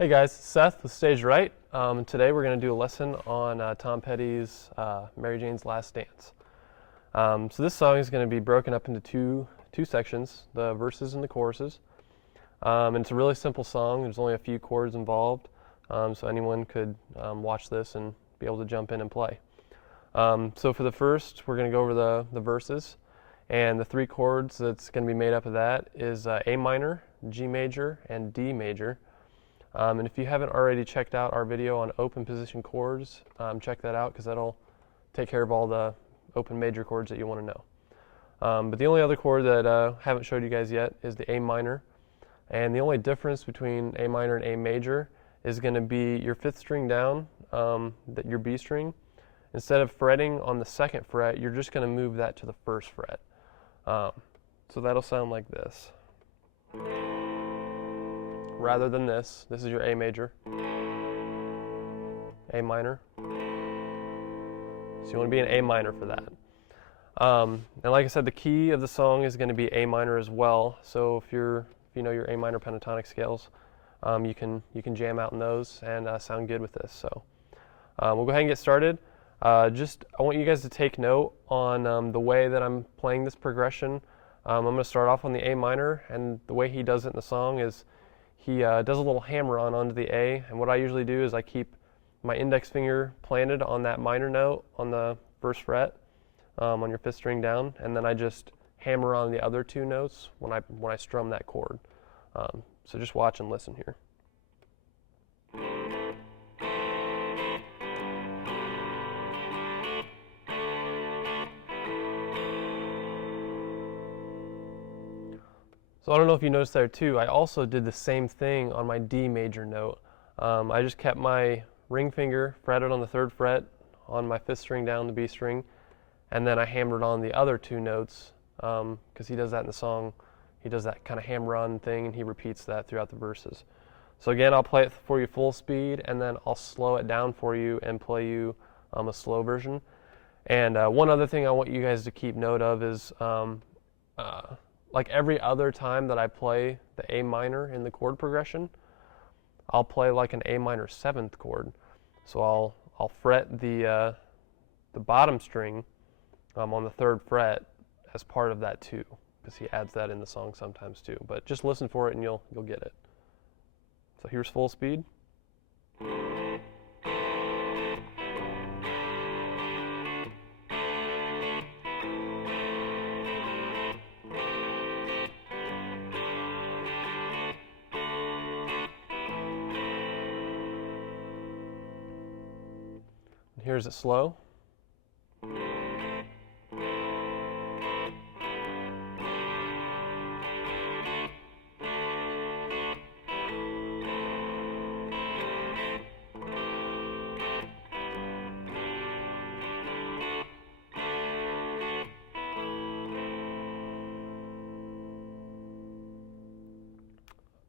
Hey guys, Seth with Stage Right. Today we're going to do a lesson on Tom Petty's Mary Jane's Last Dance. So this song is going to be broken up into two sections, the verses and the choruses. And it's a really simple song. There's only a few chords involved, so anyone could watch this and be able to jump in and play. So for the first, we're going to go over the verses, and the three chords that's going to be made up of that is A minor, G major, and D major. And if you haven't already checked out our video on open position chords, check that out because that'll take care of all the open major chords that you want to know. But the only other chord that I haven't showed you guys yet is the A minor. And the only difference between A minor and A major is going to be your fifth string down, your B string. Instead of fretting on the second fret, you're just going to move that to the first fret. So that'll sound like this. Rather than this is your A major, A minor. So you want to be an A minor for that. And like I said, the key of the song is going to be A minor as well. So if you know your A minor pentatonic scales, you can jam out in those and sound good with this. So we'll go ahead and get started. I want you guys to take note on the way that I'm playing this progression. I'm going to start off on the A minor, and the way he does it in the song is he does a little hammer-on onto the A, and what I usually do is I keep my index finger planted on that minor note on the first fret, on your fifth string down, and then I just hammer on the other two notes when I strum that chord. So just watch and listen here. So I don't know if you noticed there too, I also did the same thing on my D major note. I just kept my ring finger fretted on the third fret on my fifth string down the B string, and then I hammered on the other two notes because he does that in the song. He does that kind of hammer-on thing, and he repeats that throughout the verses. So again, I'll play it for you full speed, and then I'll slow it down for you and play you a slow version. And one other thing I want you guys to keep note of is like every other time that I play the A minor in the chord progression, I'll play like an A minor seventh chord. So I'll fret the bottom string on the third fret as part of that too, because he adds that in the song sometimes too. But just listen for it and you'll get it. So here's full speed. Here's it slow.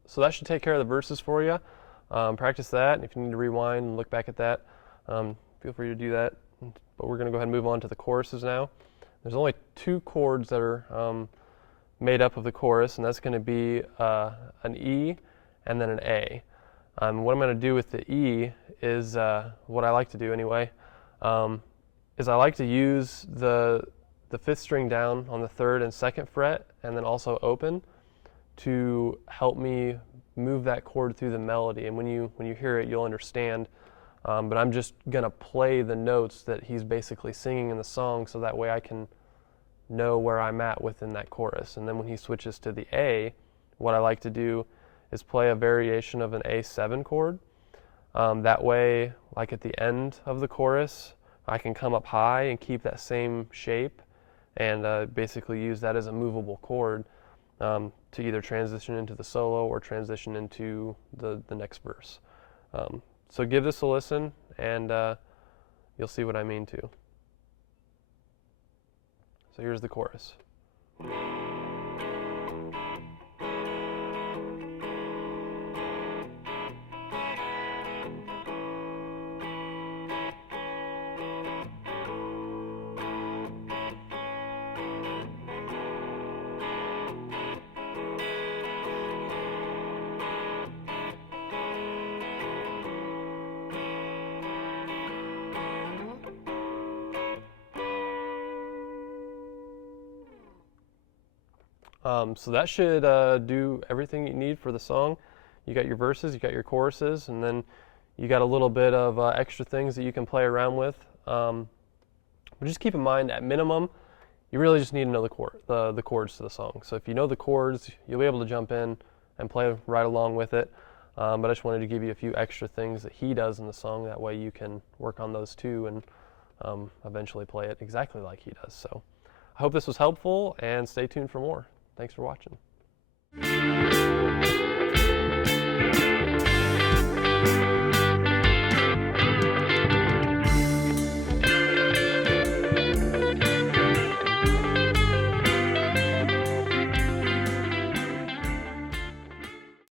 So that should take care of the verses for you. Practice that, and if you need to rewind and look back at that, feel free to do that. But we're going to go ahead and move on to the choruses now. There's only two chords that are made up of the chorus, and that's going to be an E and then an A. What I'm going to do with the E is, what I like to do anyway, is I like to use the fifth string down on the third and second fret, and then also open, to help me move that chord through the melody. And when you hear it, you'll understand. But I'm just going to play the notes that he's basically singing in the song, so that way I can know where I'm at within that chorus. And then when he switches to the A, what I like to do is play a variation of an A7 chord. That way, like at the end of the chorus, I can come up high and keep that same shape and basically use that as a movable chord. to either transition into the solo or transition into the next verse. So give this a listen, and you'll see what I mean too. So here's the chorus. So that should do everything you need for the song. You got your verses, you got your choruses, and then you got a little bit of extra things that you can play around with. But just keep in mind, at minimum, you really just need to know the chords to the song. So if you know the chords, you'll be able to jump in and play right along with it. But I just wanted to give you a few extra things that he does in the song. That way you can work on those too and eventually play it exactly like he does. So I hope this was helpful, and stay tuned for more. Thanks for watching.